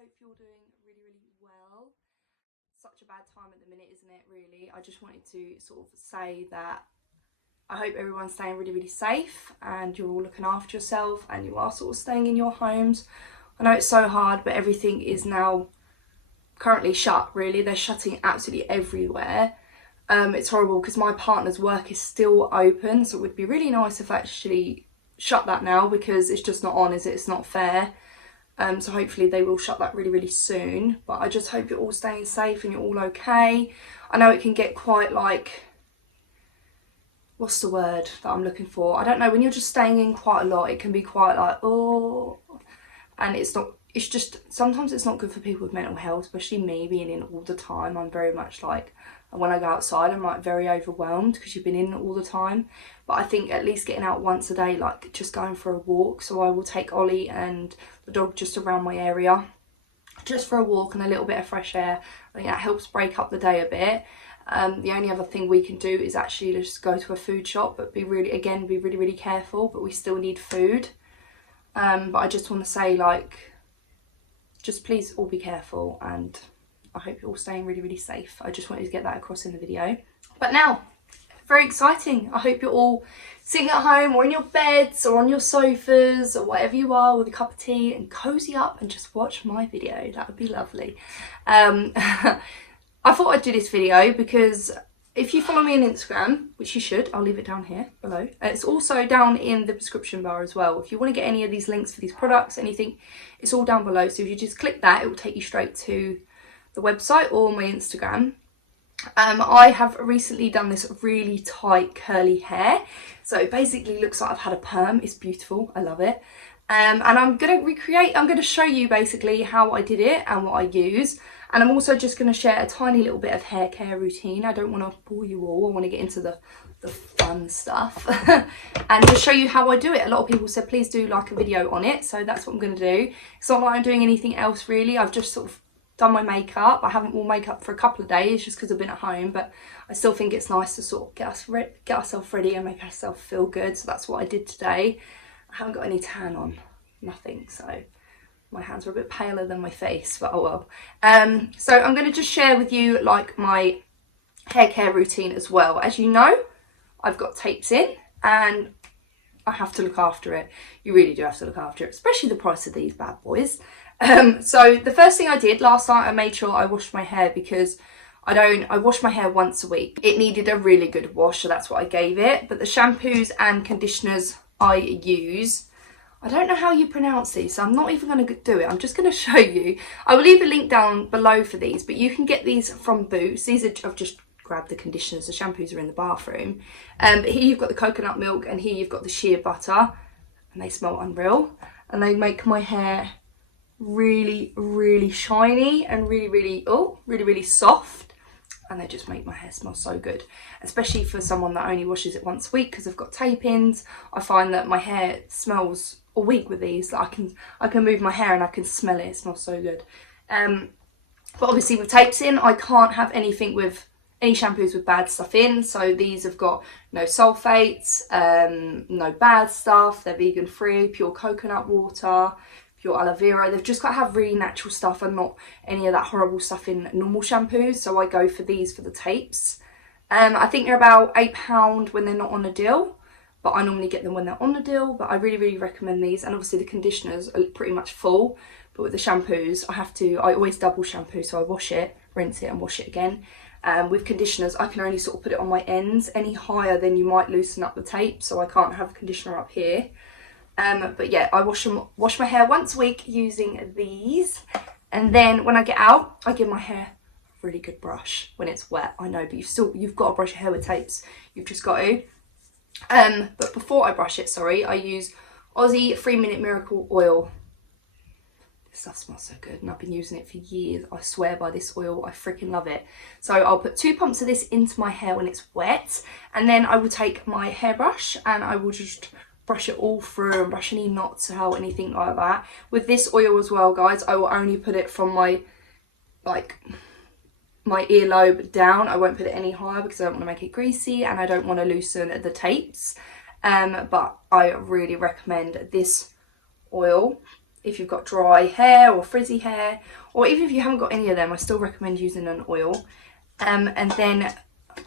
hope you're doing really well. Such a bad time at the minute, isn't it, really? I just wanted to sort of say that I hope everyone's staying really safe and you're all looking after yourself and you are sort of staying in your homes. I know it's so hard, but everything is now currently shut, really. They're shutting absolutely everywhere. It's horrible because my partner's work is still open, so it would be really nice if they actually shut that now, because it's just not on, is it? It's not fair. So hopefully they will shut that really soon. But I just hope you're all staying safe and you're all okay. I know it can get quite like, what's the word that I'm looking for? I don't know, when you're just staying in quite a lot, it can be quite like, oh, and it's just, sometimes it's not good for people with mental health, especially me being in all the time. I'm very much like, when I go outside, I'm like very overwhelmed because you've been in all the time. But I think at least getting out once a day, like just going for a walk. So I will take Ollie and the dog just around my area, just for a walk and a little bit of fresh air. I think that helps break up the day a bit. The only other thing we can do is actually just go to a food shop, but be really careful, but we still need food. But I just want to say, like, just please all be careful, and I hope you're all staying really safe. I just wanted to get that across in the video. But now, very exciting. I hope you're all sitting at home or in your beds or on your sofas or whatever you are with a cup of tea and cozy up and just watch my video. That would be lovely. I thought I'd do this video because if you follow me on Instagram, which you should, I'll leave it down here below. It's also down in the description bar as well. If you want to get any of these links for these products, anything, it's all down below. So if you just click that, it will take you straight to the website or my Instagram. I have recently done this really tight curly hair. So it basically looks like I've had a perm. It's beautiful. I love it. And I'm going to show you basically how I did it and what I use. And I'm also just going to share a tiny little bit of hair care routine. I don't want to bore you all. I want to get into the fun stuff and just show you how I do it. A lot of people said please do like a video on it, so that's what I'm going to do. It's not like I'm doing anything else really. I've just sort of done my makeup. I haven't worn makeup for a couple of days just because I've been at home, but I still think it's nice to sort of get ourselves ready and make ourselves feel good. So that's what I did today. I haven't got any tan on, nothing, so my hands are a bit paler than my face, but oh well. So I'm going to just share with you like my hair care routine as well. As you know, I've got tapes in and I have to look after it. You really do have to look after it, especially the price of these bad boys. So the first thing I did last night, I made sure I washed my hair because I wash my hair once a week. It needed a really good wash, so that's what I gave it. But the shampoos and conditioners I use, I don't know how you pronounce these, so I'm not even going to do it. I'm just going to show you. I will leave a link down below for these, but you can get these from Boots. These are, I've just grabbed the conditioners. The shampoos are in the bathroom. But here you've got the coconut milk and here you've got the shea butter, and they smell unreal. And they make my hair really shiny and really soft. And they just make my hair smell so good, especially for someone that only washes it once a week because I've got tape-ins. I find that my hair smells a week with these. I can move my hair and I can smell it. It smells so good. But obviously with tapes in, I can't have anything with any shampoos with bad stuff in. So these have got no sulfates, no bad stuff. They're vegan free, pure coconut water, pure aloe vera. They've just got to have really natural stuff and not any of that horrible stuff in normal shampoos. So I go for these for the tapes. I think they're about £8 when they're not on a deal, but I normally get them when they're on a deal. But I really recommend these. And obviously the conditioners are pretty much full, but with the shampoos I always double shampoo, so I wash it, rinse it and wash it again. With conditioners I can only sort of put it on my ends. Any higher then you might loosen up the tape, so I can't have conditioner up here. But yeah, I wash my hair once a week using these, and then when I get out, I give my hair a really good brush when it's wet. I know, but you've got to brush your hair with tapes. You've just got to. But before I brush it, I use Aussie 3-Minute Miracle Oil. This stuff smells so good, and I've been using it for years. I swear by this oil. I freaking love it. So I'll put 2 pumps of this into my hair when it's wet, and then I will take my hairbrush and I will just brush it all through and brush any knots out, anything like that. With this oil as well, guys, I will only put it from my earlobe down. I won't put it any higher because I don't want to make it greasy and I don't want to loosen the tapes. But I really recommend this oil. if you've got dry hair or frizzy hair, or even if you haven't got any of them, I still recommend using an oil. And then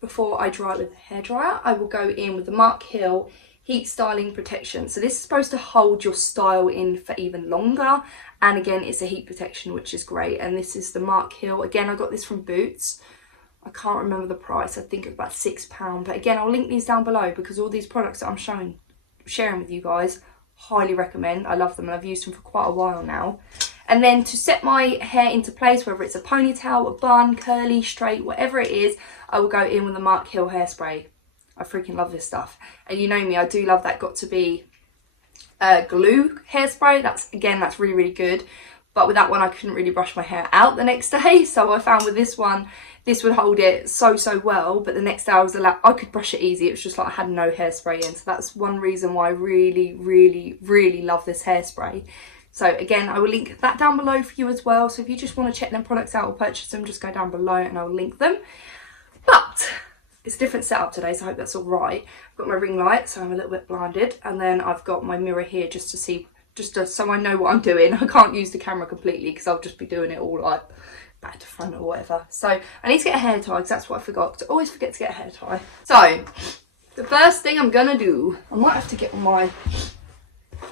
before I dry it with a hairdryer, I will go in with the Mark Hill Heat Styling Protection. So this is supposed to hold your style in for even longer, and again it's a heat protection, which is great. And this is the Mark Hill. Again, I got this from Boots. I can't remember the price, I think it's about £6, but again I'll link these down below because all these products that I'm sharing with you guys, highly recommend. I love them and I've used them for quite a while now. And then to set my hair into place, whether it's a ponytail, a bun, curly, straight, whatever it is, I will go in with the Mark Hill hairspray. I freaking love this stuff. And you know me, I do love that Got To Be glue hairspray. That's really, really good. But with that one, I couldn't really brush my hair out the next day. So I found with this one, this would hold it so well. But the next day I could brush it easy. It was just like I had no hairspray in. So that's one reason why I really, really, really love this hairspray. So again, I will link that down below for you as well. So if you just want to check them products out or purchase them, just go down below and I'll link them. But it's a different setup today, so I hope that's all right. I've got my ring light, so I'm a little bit blinded. And then I've got my mirror here just to see, so I know what I'm doing. I can't use the camera completely because I'll just be doing it all like back to front or whatever. So I need to get a hair tie because that's what I forgot. Because I always forget to get a hair tie. So the first thing I'm going to do, I might have to get on my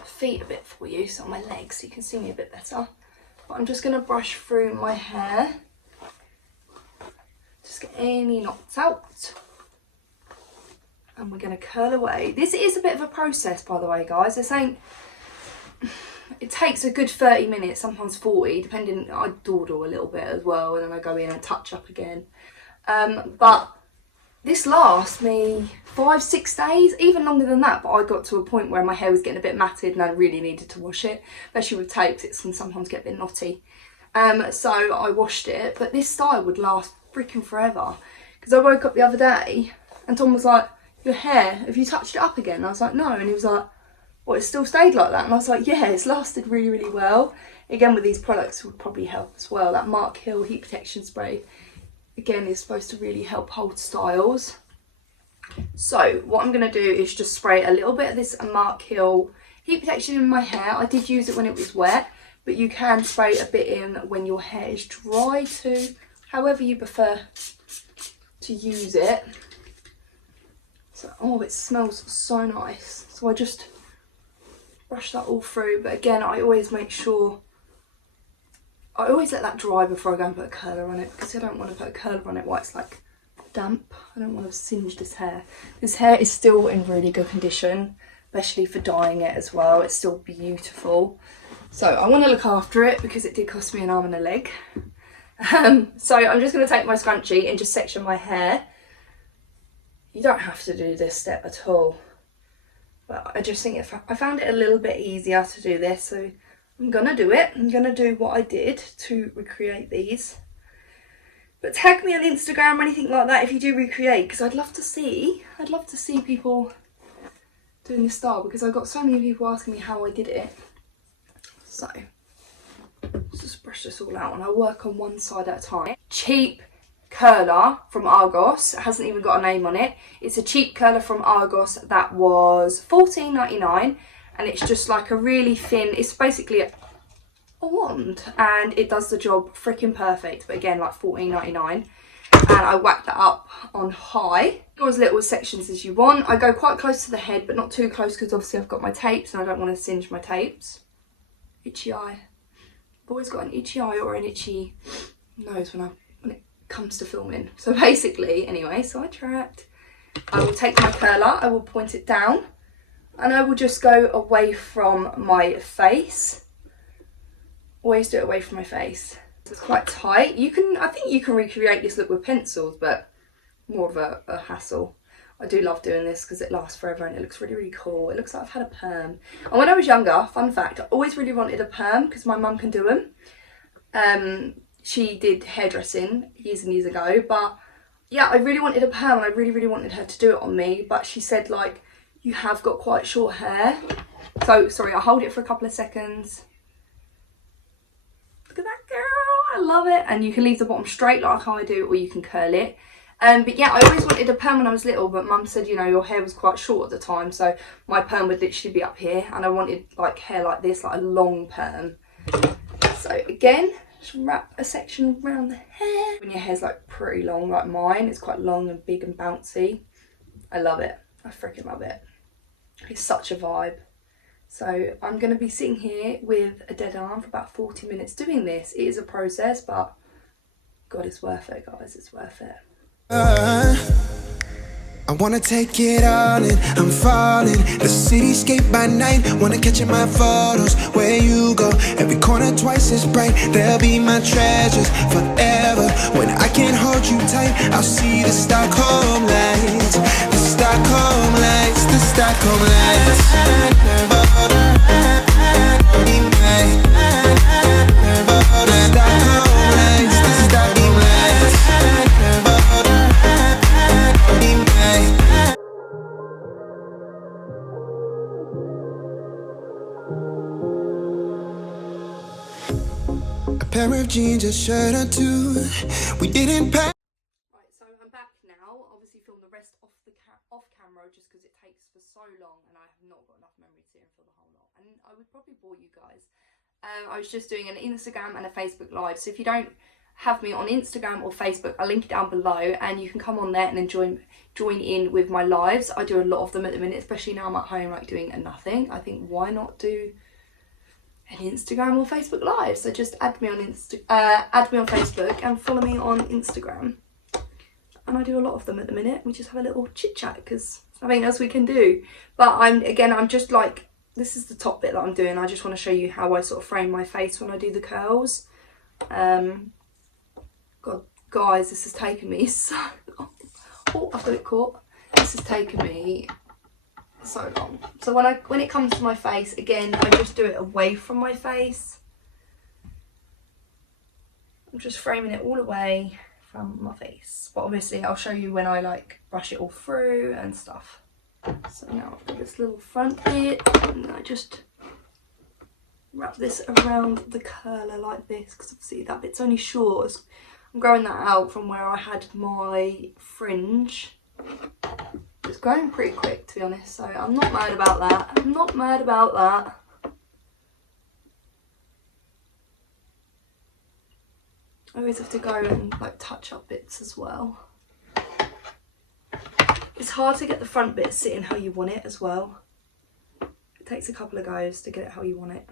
feet a bit for you, so on my legs, so you can see me a bit better. But I'm just going to brush through my hair, just get any knots out, and we're going to curl away. This is a bit of a process, by the way, guys. It takes a good 30 minutes, sometimes 40, depending. I dawdle a little bit as well, and then I go in and touch up again. But this lasts me 5-6 days, even longer than that. But I got to a point where my hair was getting a bit matted and I really needed to wash it, especially with tapes. It can sometimes get a bit knotty. So I washed it, but this style would last freaking forever. Because I woke up the other day and Tom was like, "Your hair, have you touched it up again?" And I was like, "No." And he was like, "Well, it still stayed like that." And I was like, "Yeah, it's lasted really, really well." Again, with these products would probably help as well. That Mark Hill Heat Protection Spray, again, is supposed to really help hold styles. So what I'm going to do is just spray a little bit of this Mark Hill Heat Protection in my hair. I did use it when it was wet, but you can spray a bit in when your hair is dry too, however you prefer to use it. So, oh, it smells so nice. So I just brush that all through, but again, I always make sure, I always let that dry before I go and put a curler on it, because I don't want to put a curler on it while it's like damp. I don't want to singe this hair. This hair is still in really good condition, especially for dyeing it as well. It's still beautiful. So I want to look after it because it did cost me an arm and a leg. So I'm just going to take my scrunchie and just section my hair. You don't have to do this step at all, but I just think I found it a little bit easier to do this, so I'm gonna do it. I'm gonna do what I did to recreate these. But tag me on Instagram or anything like that if you do recreate, because I'd love to see people doing this style, because I got so many people asking me how I did it. So let's just brush this all out and I'll work on one side at a time. Cheap curler from Argos. It hasn't even got a name on it. It's a cheap curler from Argos that was $14.99, and it's just like a really thin, it's basically a wand, and it does the job freaking perfect. But again, like $14.99, and I whack that up on high, or as little sections as you want. I go quite close to the head, but not too close, because obviously I've got my tapes and I don't want to singe my tapes. Itchy eye. I've always got an itchy eye or an itchy nose when it comes to filming. So basically, anyway, sidetracked. I will take my curler, I will point it down, and I will just go away from my face. Always do it away from my face. It's quite tight. I think you can recreate this look with pencils, but more of a hassle. I do love doing this because it lasts forever and it looks really, really cool. It looks like I've had a perm. And when I was younger, fun fact, I always really wanted a perm because my mum can do them. She did hairdressing years and years ago, but yeah, I really wanted a perm and I really, really wanted her to do it on me, but she said, like, you have got quite short hair. So, sorry, I'll hold it for a couple of seconds. Look at that girl, I love it. And you can leave the bottom straight like how I do, or you can curl it. But yeah, I always wanted a perm when I was little, but mum said, you know, your hair was quite short at the time, so my perm would literally be up here, and I wanted like hair like this, like a long perm. So again, just wrap a section around the hair. When your hair's like pretty long like mine, it's quite long and big and bouncy. I love it. I freaking love it. It's such a vibe. So I'm going to be sitting here with a dead arm for about 40 minutes doing this. It is a process, but God, it's worth it, guys. It's worth it. I wanna take it all in, I'm falling. The cityscape by night, wanna catch in my photos. Where you go, every corner twice as bright. They'll be my treasures forever. When I can't hold you tight, I'll see the Stockholm lights. The Stockholm lights, the Stockholm lights. A pair of jeans, a shirt or two. We didn't pack. Right, so I'm back now. Obviously, film the rest off camera just because it takes for so long, and I have not got enough memory to sit and film the whole lot. And I would probably bore you guys. I was just doing an Instagram and a Facebook live. So if you don't have me on Instagram or Facebook, I'll link it down below, and you can come on there and then join in with my lives. I do a lot of them at the minute, especially now I'm at home like doing a nothing. I think why not do an Instagram or Facebook live? So just add me on Facebook and follow me on Instagram. And I do a lot of them at the minute. We just have a little chit chat because there's nothing else we can do. But I'm just like, this is the top bit that I'm doing. I just want to show you how I sort of frame my face when I do the curls. God, guys, this has taken me so long. Oh, I've got it caught. This has taken me so long. So when it comes to my face, again, I just do it away from my face. I'm just framing it all away from my face. But obviously I'll show you when I like brush it all through and stuff. So now I've got this little front bit, and I just wrap this around the curler like this, because obviously that bit's only short. I'm growing that out from where I had my fringe. It's growing pretty quick, to be honest, so I'm not mad about that. I'm not mad about that. I always have to go and like touch up bits as well. It's hard to get the front bit sitting how you want it as well. It takes a couple of goes to get it how you want it.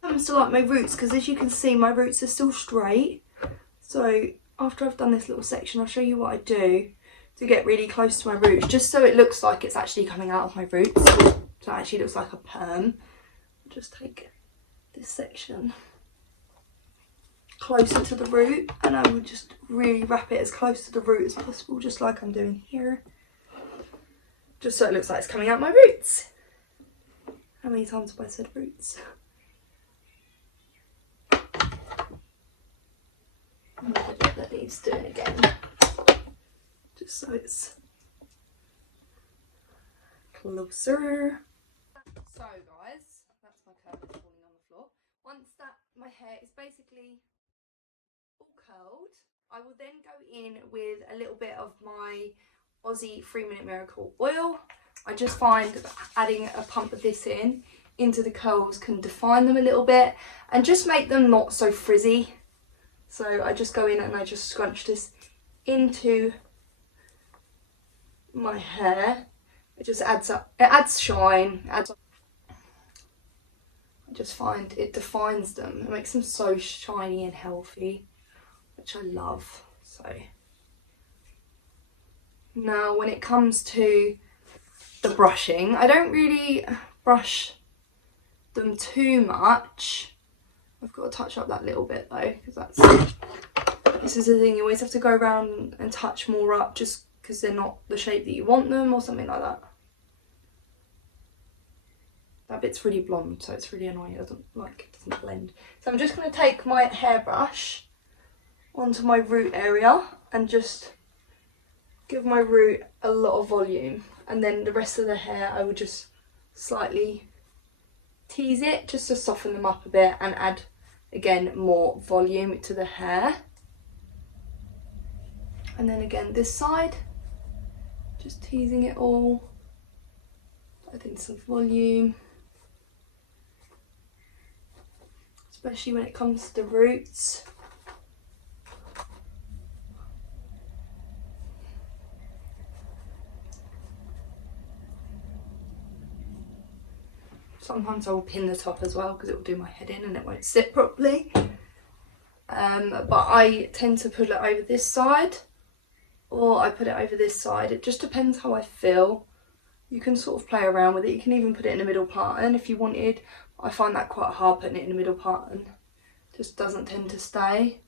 Comes to like my roots, because as you can see my roots are still straight. So after I've done this little section, I'll show you what I do to get really close to my roots, just so it looks like it's actually coming out of my roots. So it actually looks like a perm. I'll just take this section closer to the root, and I would just really wrap it as close to the root as possible, just like I'm doing here, just so it looks like it's coming out my roots. How many times have I said roots? I'm gonna get that needs doing again, just so it's closer. So guys, that's my curl that's falling on the floor. Once that my hair is basically all curled, I will then go in with a little bit of my Aussie 3-Minute Miracle oil. I just find that adding a pump of this into the curls can define them a little bit and just make them not so frizzy. So I just go in and I just scrunch this into my hair. It just adds up, it adds shine, I just find it defines them. It makes them so shiny and healthy, which I love. So now when it comes to the brushing, I don't really brush them too much. I've got to touch up that little bit though, because this is the thing, you always have to go around and touch more up just because they're not the shape that you want them or something like that. That bit's really blonde, so it's really annoying. It doesn't blend. So I'm just going to take my hairbrush onto my root area and just give my root a lot of volume, and then the rest of the hair I will just slightly tease it just to soften them up a bit and add, again, more volume to the hair. And then again this side, just teasing it all, adding some volume, especially when it comes to the roots. Sometimes I will pin the top as well because it will do my head in and it won't sit properly. But I tend to put it over this side, or I put it over this side. It just depends how I feel. You can sort of play around with it. You can even put it in the middle pattern if you wanted. I find that quite hard, putting it in the middle pattern. Just doesn't tend to stay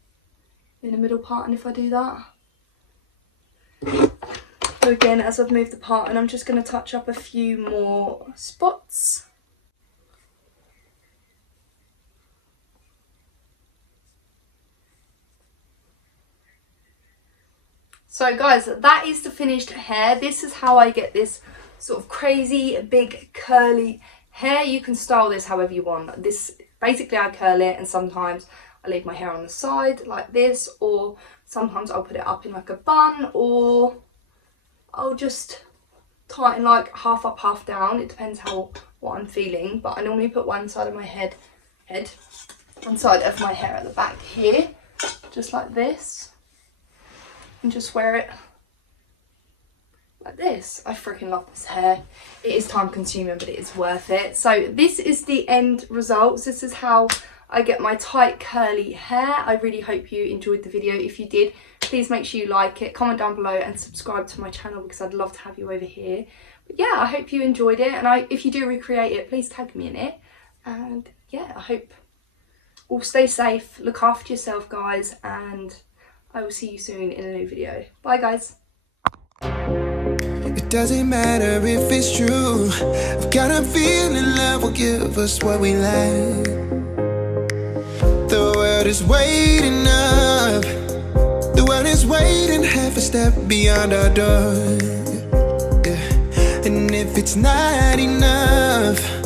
in the middle pattern if I do that. So again, as I've moved the pattern, I'm just going to touch up a few more spots. So guys, that is the finished hair. This is how I get this sort of crazy big curly hair. You can style this however you want. This, basically I curl it, and sometimes I leave my hair on the side like this, or sometimes I'll put it up in like a bun, or I'll just tighten like half up, half down. It depends what I'm feeling, but I normally put one side of my one side of my hair at the back here, just like this. And just wear it like this. I freaking love this hair. It is time consuming, but it is worth it. So this is the end results. This is how I get my tight curly hair. I really hope you enjoyed the video. If you did, please make sure you like it, comment down below and subscribe to my channel because I'd love to have you over here. But yeah, I hope you enjoyed it, and if you do recreate it, please tag me in it. And yeah, I hope all stay safe, look after yourself guys, and I will see you soon in a new video. Bye guys. It doesn't matter if it's true. I've got a feeling love will give us what we lack. The world is waiting up. The world is waiting half a step beyond our door. Yeah. And if it's not enough,